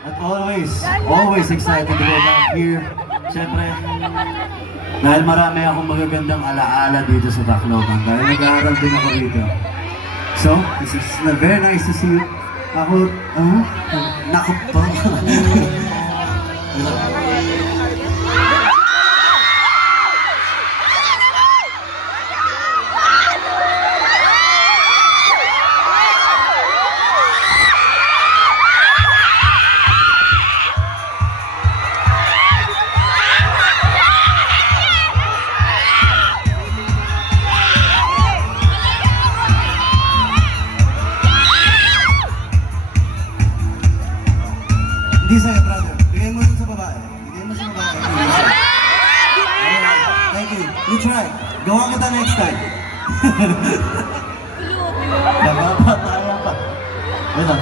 At always excited to go back here. Siyempre, dahil marami akong magagandang alaala dito sa Tacloban. Dahil nag-aaral din ako dito. So, this is very nice to see you. Ako, naku po. Hindi sa'yo, brother. Bigay mo sa babae. Bigay mo sa babae. Thank you. You try. Gawa kita next time. Nagpapatawa pa. Wala.